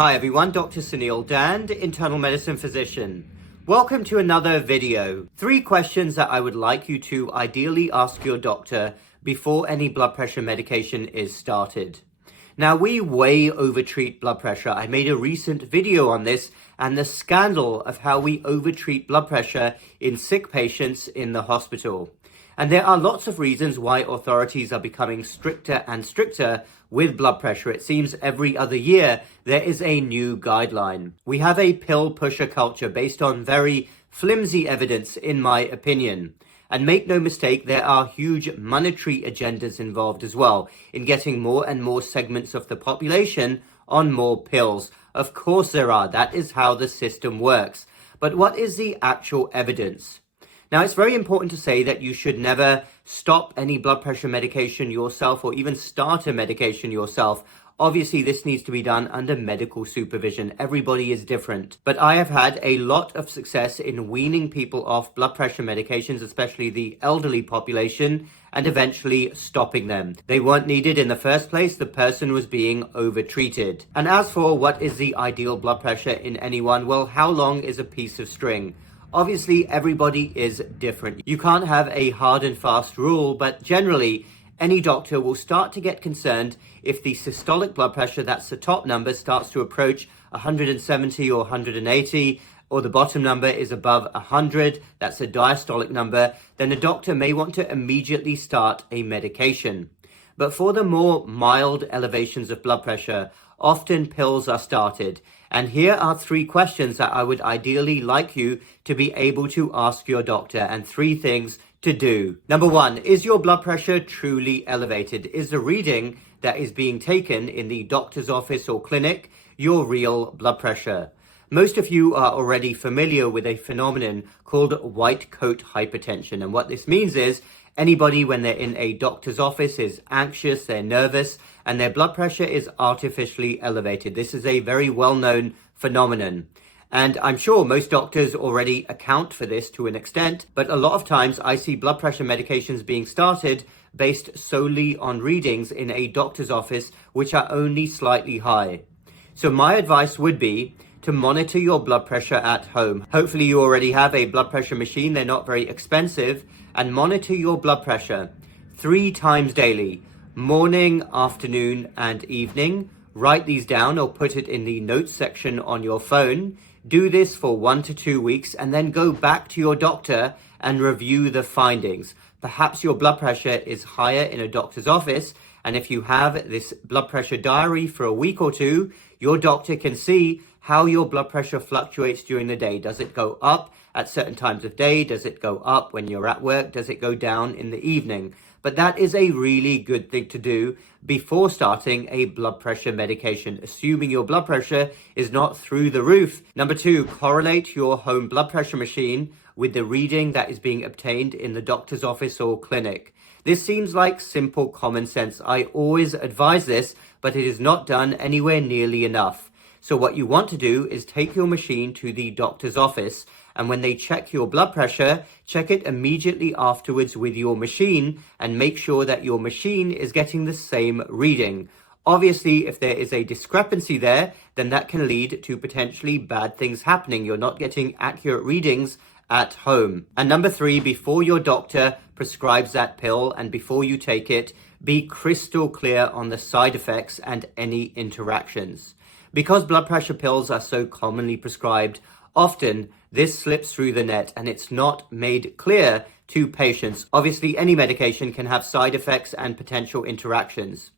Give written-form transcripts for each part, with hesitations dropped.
Hi everyone, Dr. Suneel, Dhand, internal medicine physician. Welcome to another video. 3 questions that I would like you to ideally ask your doctor before any blood pressure medication is started. Now, we way overtreat blood pressure. I made a recent video on this and the scandal of how we overtreat blood pressure in sick patients in the hospital. And there are lots of reasons why authorities are becoming stricter and stricter with blood pressure. It seems every other year there is a new guideline. We have a pill pusher culture based on very flimsy evidence, in my opinion. And make no mistake, there are huge monetary agendas involved as well in getting more and more segments of the population on more pills. Of course there are. That is how the system works. But what is the actual evidence? Now, it's very important to say that you should never stop any blood pressure medication yourself or even start a medication yourself. Obviously, this needs to be done under medical supervision. Everybody is different. But I have had a lot of success in weaning people off blood pressure medications, especially the elderly population, and eventually stopping them. They weren't needed in the first place. The person was being overtreated. And as for what is the ideal blood pressure in anyone, well, how long is a piece of string? Obviously, everybody is different. You can't have a hard and fast rule, but generally, any doctor will start to get concerned if the systolic blood pressure, that's the top number, starts to approach 170 or 180, or the bottom number is above 100, that's a diastolic number, then a doctor may want to immediately start a medication. But for the more mild elevations of blood pressure, often pills are started. And here are 3 questions that I would ideally like you to be able to ask your doctor, and 3 things to do. Number 1, is your blood pressure truly elevated? Is the reading that is being taken in the doctor's office or clinic your real blood pressure? Most of you are already familiar with a phenomenon called white coat hypertension. And what this means is anybody, when they're in a doctor's office, is anxious, they're nervous, and their blood pressure is artificially elevated. This is a very well-known phenomenon. And I'm sure most doctors already account for this to an extent, but a lot of times I see blood pressure medications being started based solely on readings in a doctor's office, which are only slightly high. So my advice would be to monitor your blood pressure at home. Hopefully you already have a blood pressure machine. They're not very expensive. And monitor your blood pressure 3 times daily, morning, afternoon, and evening. Write these down or put it in the notes section on your phone. Do this for 1 to 2 weeks and then go back to your doctor and review the findings. Perhaps your blood pressure is higher in a doctor's office, and if you have this blood pressure diary for a week or 2, your doctor can see how your blood pressure fluctuates during the day. Does it go up at certain times of day? Does it go up when you're at work? Does it go down in the evening? But that is a really good thing to do before starting a blood pressure medication, assuming your blood pressure is not through the roof. Number 2, correlate your home blood pressure machine with the reading that is being obtained in the doctor's office or clinic. This seems like simple common sense. I always advise this, but it is not done anywhere nearly enough. So what you want to do is take your machine to the doctor's office, and when they check your blood pressure, check it immediately afterwards with your machine and make sure that your machine is getting the same reading. Obviously, if there is a discrepancy there, then that can lead to potentially bad things happening. You're not getting accurate readings at home. And number 3, before your doctor prescribes that pill and before you take it, be crystal clear on the side effects and any interactions. Because blood pressure pills are so commonly prescribed, often this slips through the net and it's not made clear to patients. Obviously, any medication can have side effects and potential interactions.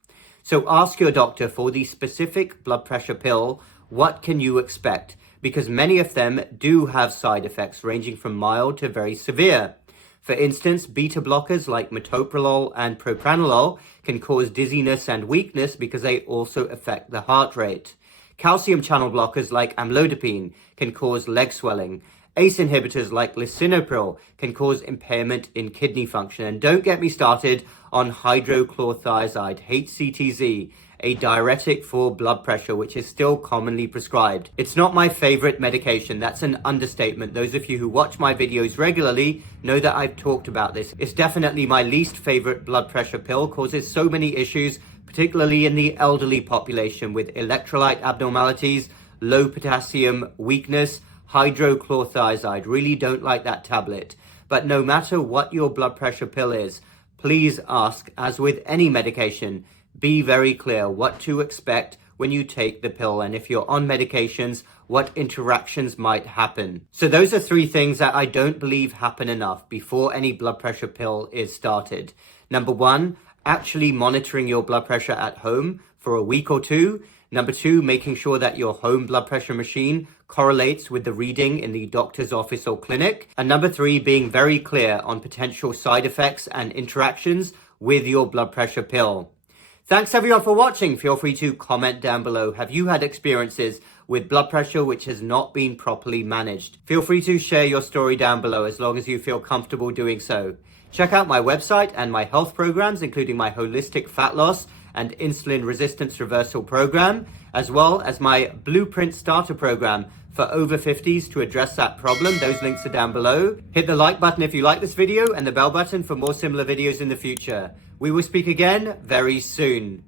So ask your doctor for the specific blood pressure pill, what can you expect? Because many of them do have side effects ranging from mild to very severe. For instance, beta blockers like metoprolol and propranolol can cause dizziness and weakness because they also affect the heart rate. Calcium channel blockers like amlodipine can cause leg swelling. ACE inhibitors like lisinopril can cause impairment in kidney function. And don't get me started on hydrochlorothiazide, HCTZ, a diuretic for blood pressure, which is still commonly prescribed. It's not my favorite medication. That's an understatement. Those of you who watch my videos regularly know that I've talked about this. It's definitely my least favorite blood pressure pill, causes so many issues, particularly in the elderly population with electrolyte abnormalities, low potassium weakness, hydrochlorothiazide. Really don't like that tablet. But no matter what your blood pressure pill is, please ask, as with any medication, be very clear what to expect when you take the pill, and if you're on medications, what interactions might happen. So those are 3 things that I don't believe happen enough before any blood pressure pill is started. Number 1, actually monitoring your blood pressure at home for a week or 2. Number 2, making sure that your home blood pressure machine correlates with the reading in the doctor's office or clinic. And number 3, being very clear on potential side effects and interactions with your blood pressure pill. Thanks everyone for watching. Feel free to comment down below. Have you had experiences with blood pressure which has not been properly managed? Feel free to share your story down below as long as you feel comfortable doing so. Check out my website and my health programs, including my holistic fat loss and insulin resistance reversal program, as well as my blueprint starter program for over 50s to address that problem. Those links are down below. Hit the like button if you like this video and the bell button for more similar videos in the future. We will speak again very soon.